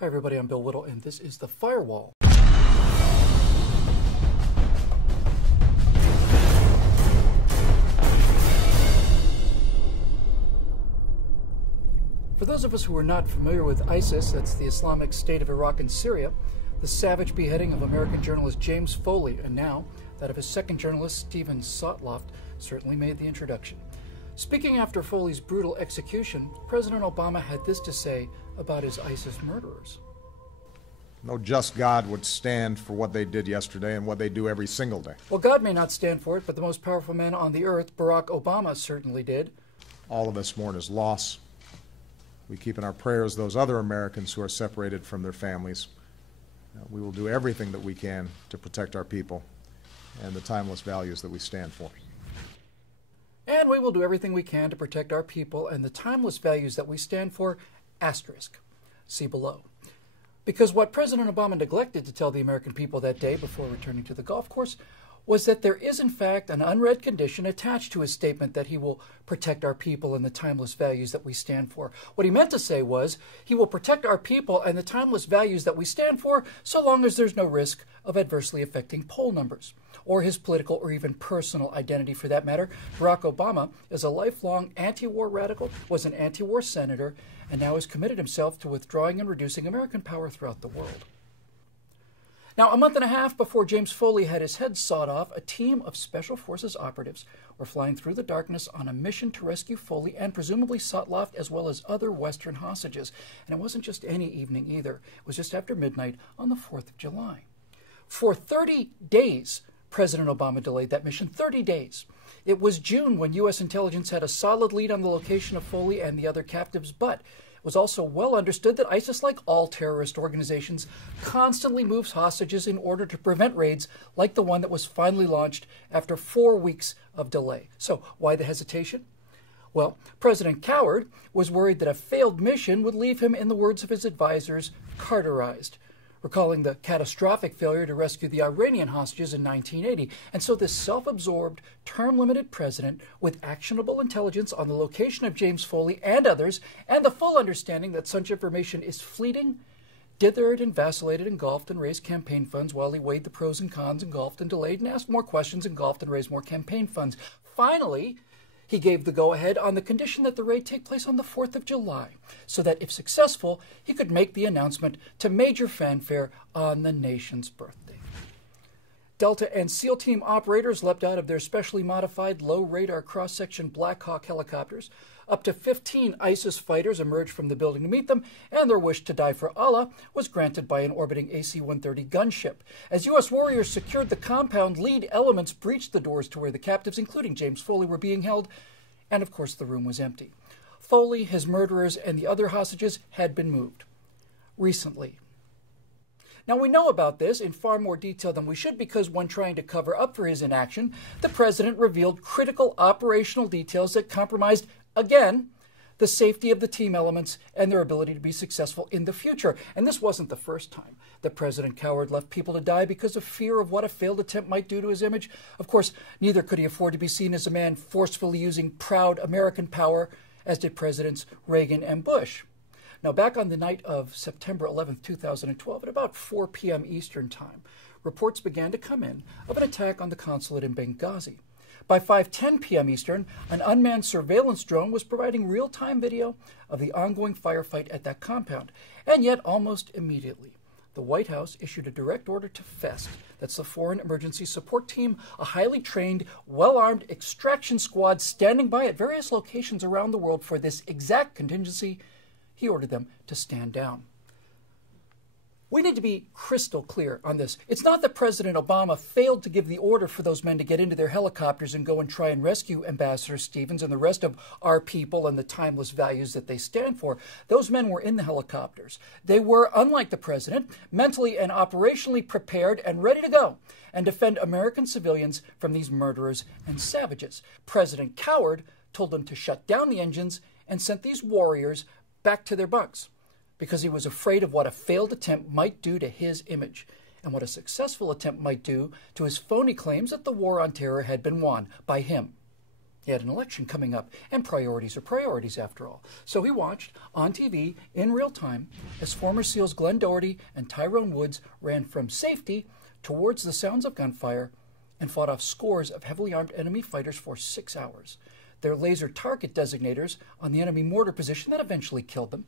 Hi everybody, I'm Bill Whittle and this is The Firewall. For those of us who are not familiar with ISIS, that's the Islamic State of Iraq and Syria, the savage beheading of American journalist James Foley, and now that of his second journalist Steven Sotloff, certainly made the introduction. Speaking after Foley's brutal execution, President Obama had this to say about his ISIS murderers. No just God would stand for what they did yesterday and what they do every single day. Well, God may not stand for it, but the most powerful man on the earth, Barack Obama, certainly did. All of us mourn his loss. We keep in our prayers those other Americans who are separated from their families. We will do everything that we can to protect our people and the timeless values that we stand for. And we will do everything we can to protect our people and the timeless values that we stand for, asterisk. See below. Because what President Obama neglected to tell the American people that day before returning to the golf course was that there is in fact an unread condition attached to his statement that he will protect our people and the timeless values that we stand for. What he meant to say was, he will protect our people and the timeless values that we stand for so long as there's no risk of adversely affecting poll numbers, or his political or even personal identity for that matter. Barack Obama is a lifelong anti-war radical, was an anti-war senator, and now has committed himself to withdrawing and reducing American power throughout the world. Now, a month and a half before James Foley had his head sawed off, a team of Special Forces operatives were flying through the darkness on a mission to rescue Foley and presumably Sotloff as well as other Western hostages. And it wasn't just any evening either. It was just after midnight on the 4th of July. For 30 days, President Obama delayed that mission, 30 days. It was June when U.S. intelligence had a solid lead on the location of Foley and the other captives, but it was also well understood that ISIS, like all terrorist organizations, constantly moves hostages in order to prevent raids like the one that was finally launched after 4 weeks of delay. So why the hesitation? Well, President Coward was worried that a failed mission would leave him, in the words of his advisors, Carterized, recalling the catastrophic failure to rescue the Iranian hostages in 1980. And so this self-absorbed, term-limited president with actionable intelligence on the location of James Foley and others, and the full understanding that such information is fleeting, dithered and vacillated and golfed and raised campaign funds while he weighed the pros and cons and golfed and delayed and asked more questions and golfed and raised more campaign funds. Finally, he gave the go-ahead on the condition that the raid take place on the 4th of July, so that if successful, he could make the announcement to major fanfare on the nation's birthday. Delta and SEAL Team operators leapt out of their specially modified low-radar cross-section Black Hawk helicopters. Up to 15 ISIS fighters emerged from the building to meet them, and their wish to die for Allah was granted by an orbiting AC-130 gunship. As U.S. warriors secured the compound, lead elements breached the doors to where the captives, including James Foley, were being held, and of course the room was empty. Foley, his murderers, and the other hostages had been moved recently. Now, we know about this in far more detail than we should because when trying to cover up for his inaction, the president revealed critical operational details that compromised, again, the safety of the team elements and their ability to be successful in the future. And this wasn't the first time that President Coward left people to die because of fear of what a failed attempt might do to his image. Of course, neither could he afford to be seen as a man forcefully using proud American power, as did Presidents Reagan and Bush. Now, back on the night of September 11, 2012, at about 4 p.m. Eastern Time, reports began to come in of an attack on the consulate in Benghazi. By 5:10 p.m. Eastern, an unmanned surveillance drone was providing real-time video of the ongoing firefight at that compound. And yet, almost immediately, the White House issued a direct order to FEST, that's the Foreign Emergency Support Team, a highly trained, well-armed extraction squad standing by at various locations around the world for this exact contingency. He ordered them to stand down. We need to be crystal clear on this. It's not that President Obama failed to give the order for those men to get into their helicopters and go and try and rescue Ambassador Stevens and the rest of our people and the timeless values that they stand for. Those men were in the helicopters. They were, unlike the president, mentally and operationally prepared and ready to go and defend American civilians from these murderers and savages. President Coward told them to shut down the engines and sent these warriors back to their bunks, because he was afraid of what a failed attempt might do to his image and what a successful attempt might do to his phony claims that the war on terror had been won by him. He had an election coming up, and priorities are priorities after all. So he watched on TV in real time as former SEALs Glenn Doherty and Tyrone Woods ran from safety towards the sounds of gunfire and fought off scores of heavily armed enemy fighters for 6 hours. Their laser target designators on the enemy mortar position that eventually killed them,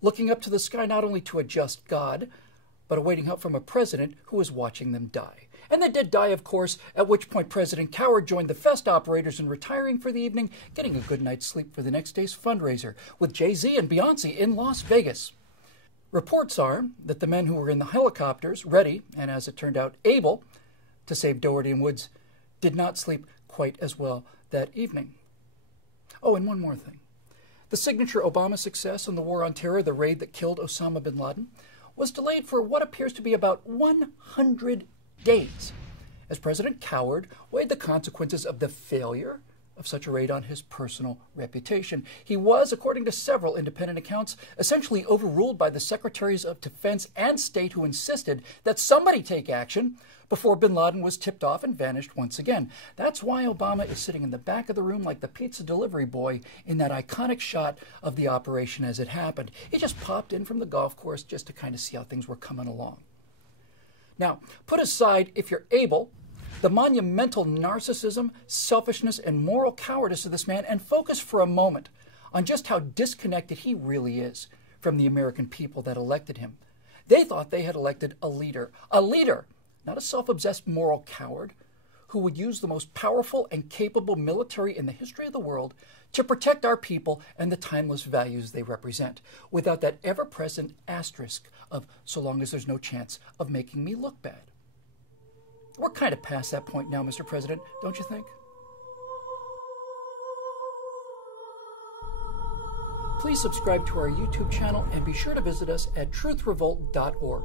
looking up to the sky not only to a just God, but awaiting help from a president who was watching them die. And they did die, of course, at which point President Coward joined the Fest operators in retiring for the evening, getting a good night's sleep for the next day's fundraiser, with Jay-Z and Beyonce in Las Vegas. Reports are that the men who were in the helicopters, ready, and as it turned out, able to save Doherty and Woods, did not sleep quite as well that evening. Oh, and one more thing. The signature Obama success on the war on terror, the raid that killed Osama bin Laden, was delayed for what appears to be about 100 days, as President Coward weighed the consequences of the failure of such a raid on his personal reputation. He was, according to several independent accounts, essentially overruled by the Secretaries of Defense and State who insisted that somebody take action before bin Laden was tipped off and vanished once again. That's why Obama is sitting in the back of the room like the pizza delivery boy in that iconic shot of the operation as it happened. He just popped in from the golf course just to kind of see how things were coming along. Now, put aside, if you're able, the monumental narcissism, selfishness, and moral cowardice of this man and focus for a moment on just how disconnected he really is from the American people that elected him. They thought they had elected a leader, not a self-obsessed moral coward, who would use the most powerful and capable military in the history of the world to protect our people and the timeless values they represent, without that ever-present asterisk of so long as there's no chance of making me look bad. We're kind of past that point now, Mr. President, don't you think? Please subscribe to our YouTube channel and be sure to visit us at truthrevolt.org.